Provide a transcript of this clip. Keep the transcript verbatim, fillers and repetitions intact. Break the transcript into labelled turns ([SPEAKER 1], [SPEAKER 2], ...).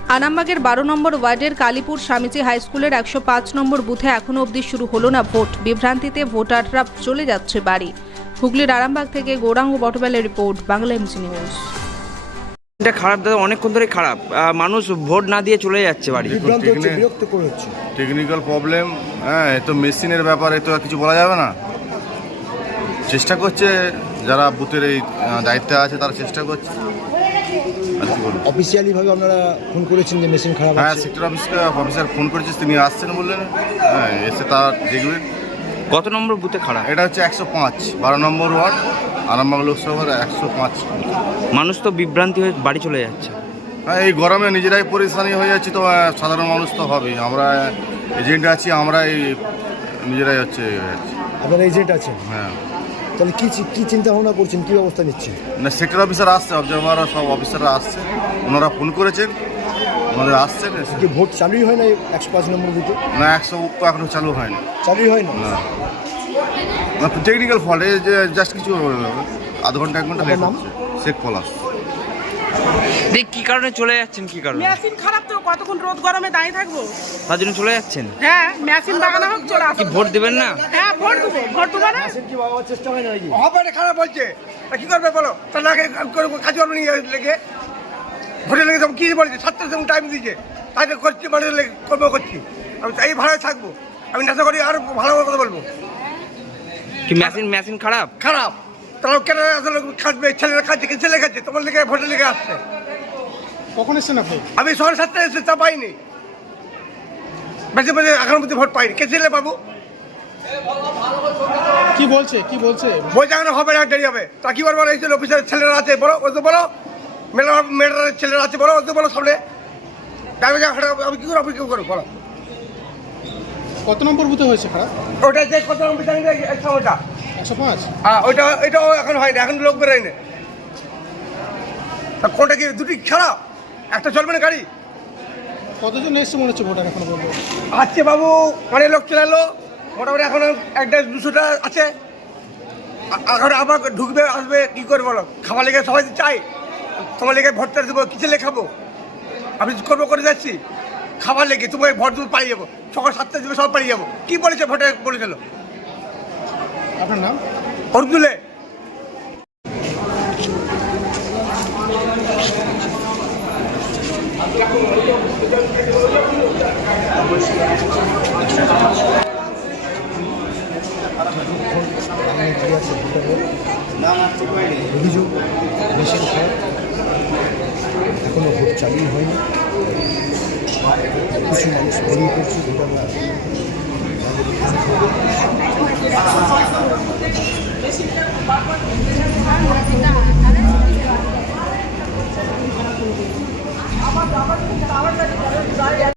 [SPEAKER 1] আরামবাগের বারো নম্বর ওয়ার্ডের কালীপুর স্বামীজি হাইস্কুলের একশো পাঁচ নম্বর বুথে এখনও অবধি শুরু হলো না ভোট। বিভ্রান্তিতে ভোটাররা চলে যাচ্ছে বাড়ি। হুগলির আরামবাগ থেকে গৌরাঙ্গ বটবেলের রিপোর্ট, বাংলা এমসি নিউজ।
[SPEAKER 2] এটা খারাপ দাদা, অনেকক্ষণ ধরে খারাপ। মানুষ ভোট না দিয়ে চলে যাচ্ছে বাড়ি।
[SPEAKER 3] টেকনিক্যাল প্রবলেম, হ্যাঁ, এ তো মেশিনের ব্যাপারে তো কিছু বলা যাবে না। চেষ্টা করছে যারা বুথের এই দায়িত্বে আছে, তারা চেষ্টা করছে।
[SPEAKER 4] অফিসিয়ালি ভাবে আপনারা ফোন করেছেন যে মেশিন খারাপ?
[SPEAKER 3] হ্যাঁ, সেক্টর অফিসকে অফিসার ফোন করেছে, তিনি আসছেন বললেন। হ্যাঁ, এসে তারা দেখবেন।
[SPEAKER 2] কত নম্বর বুথে খারাপ?
[SPEAKER 3] এটা হচ্ছে একশো পাঁচ, বারো নম্বর ওয়ার্ড, আরামবাগ লোকসভার একশো পাঁচ।
[SPEAKER 2] মানুষ তো বিভ্রান্তি হয়ে বাড়ি চলে যাচ্ছে।
[SPEAKER 3] হ্যাঁ, এই গরমে নিজেরাই পরেশানি হয়ে যাচ্ছে, তো সাধারণ মানুষ তো হবেই। আমরা এজেন্ট আছি, আমরা এই নিজেরাই হচ্ছে যাচ্ছি।
[SPEAKER 4] আপনারা এজেন্ট আছেন?
[SPEAKER 3] হ্যাঁ।
[SPEAKER 4] তাহলে কি কি চিন্তা ভাবনা করছেন, কি ব্যবস্থা নিচ্ছেন?
[SPEAKER 3] না, সেক্টর অফিসার আসছে, অবজারভার সব অফিসাররা আসছে, ওনারা ফোন করেছেন, ওনারা আসছেন।
[SPEAKER 4] কি ভোট চালুই হয় না একশো পাঁচ নম্বর বুথে?
[SPEAKER 3] না, একশো তো এখনো চালু হয়নি।
[SPEAKER 4] চালুই হয় না?
[SPEAKER 3] না, টেকনিক্যাল ফল্ট, এই যে জাস্ট কিছু আধ ঘন্টা এক ঘন্টা লেট
[SPEAKER 4] নাম?
[SPEAKER 3] হচ্ছে। শেখ পলাশ।
[SPEAKER 2] দেখ কি কারণে চলে যাচ্ছেন? কি কারণে?
[SPEAKER 5] মেশিন খারাপ তো, কতক্ষণ রোদ গরমে দাঁড়িয়ে থাকবো?
[SPEAKER 2] তার জন্য চলে যাচ্ছেন?
[SPEAKER 5] হ্যাঁ, মেশিন লাগানো হোক, চলে আসো।
[SPEAKER 2] কি ভোট দেবেন না?
[SPEAKER 5] হ্যাঁ, ভোট দেবো। ভোট দেবো না?
[SPEAKER 4] মেশিন কি বাবার চেষ্টা হয় না নাকি?
[SPEAKER 6] হবে খারাপ বলছে, কি করবে বলো? তাহলে কাজ করবে নিয়ে লেগে ভোটের লেগে কি বলেছে? সাতটার সময় টাইম দিয়েছে, তাই তো করছি, মানে কর্ম করছি। আমি তাই ভাড়ায় থাকবো, আমি নেশা করি, আর ভালো কথা বলবো।
[SPEAKER 2] কি মেশিন মেশিন খারাপ?
[SPEAKER 6] খারাপ তাহলে কেন আসলে খাটবে? ছেলেরা খাচ্ছে, কি ছেলে খাচ্ছে? তোমার লেগে ভোটের লেগে আসছে।
[SPEAKER 4] কখন এসছেন আপনি?
[SPEAKER 6] আমি সাড়ে সাতটায় এসে তা পাইনি, বেশি বেশি এখনো মধ্যে ভোট পাইনি। কে ছেলে পাবো?
[SPEAKER 4] কি বলছে কি বলছে?
[SPEAKER 6] বলছে এখন হবে না, দেরি হবে। তা কি বলবো? এই অফিসারের ছেলেরা আছে, বলো ওই তো বলো, মেয়েরা মেয়েরা ছেলেরা আছে, বলো ওই তো বলো সামনে। আমি কি করে আমি কি করবো বলো?
[SPEAKER 4] কত নম্বর বুথে হয়েছে খারাপ?
[SPEAKER 6] ওটা যে কত নম্বর জানি না, একশো ওটা
[SPEAKER 4] একশো পাঁচ।
[SPEAKER 6] হ্যাঁ, ওইটা এটাও এখন হয়নি, এখন লোক বেরোয়নি। তা কোনটা কি দুটি খারাপ? একটা চলবে না গাড়ি?
[SPEAKER 4] কতজন এসছে মনে হচ্ছে ভোটার এখনো বলবো?
[SPEAKER 6] আসছে বাবু, অনেক লোক চলে এলো, মোটামুটি এখন এক দেড় দুশোটা আছে। এখন আবার ঢুকবে, আসবে, কি করবো বলো? খাবার লেগে সবাই চাই, তোমার লেগে ভোটটা দেবো, কিছু লেগে খাবো? আমি করবো করে যাচ্ছি খাবার লেগে, তোমাকে ভোট দেবো, পালিয়ে যাবো। সকাল সাতটা দেবে, সব পালিয়ে যাবো। কি বলেছে ভোটে বলেছিল?
[SPEAKER 4] আপনার নাম?
[SPEAKER 6] অর্জুলে।
[SPEAKER 4] অভিযোগ মেশিন খারাপ, এখনো ভোট চালুই হয়নি। কিছু মানুষ বেরিয়ে পড়ছে ভোটাররা।